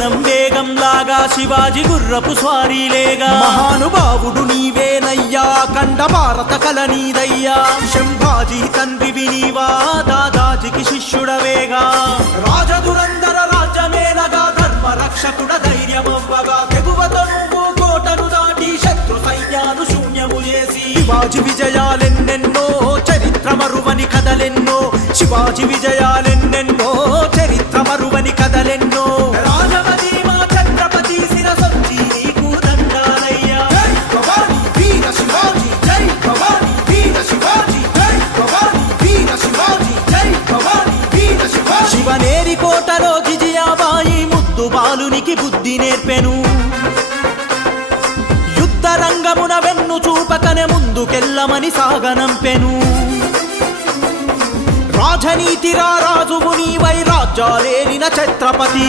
గగనం వేగంలాగా శివాజీ గుర్రపు స్వారీలేగా మహానుభావుడు నీవేనయ్యా కండ భారత కల నీదయ్యా శంభాజీ తండ్రివి నీవా దాదాజీకి శిష్యుడవేగా రాజదురందర రాజ్యమేలగా ధర్మ రక్షకుడ ధైర్యమవ్వగా తెగువతో నువ్వు కోటను దాటి శత్రు సైన్యాలు శూన్యము చేసి శివాజీ విజయాలెన్నెన్నో చరిత్ర మరువని కథలెన్నో శివాజీ విజయాలెన్నెన్నో చరిత్ర మరువని కథలెన్నో రాజమది మా ఛత్రపతి శిరసొచ్చి నీకు దండాలయ్యా జై భవానీ వీర శివాజీ జై భవానీ వీర శివాజీ జై భవానీ వీర శివాజీ జై భవానీ వీర శివాజీ శివనేరి కోటలో జిజియాబాయి ముద్దు బాలునికి బుద్ధి నేర్పెను యుద్ధ రంగమున వెన్ను చూపకనే ముందుకెళ్ళమని సాగనంపెను రాజనీతిరా రాజువు నీవై రాజ్యాలేలిన ఛత్రపతి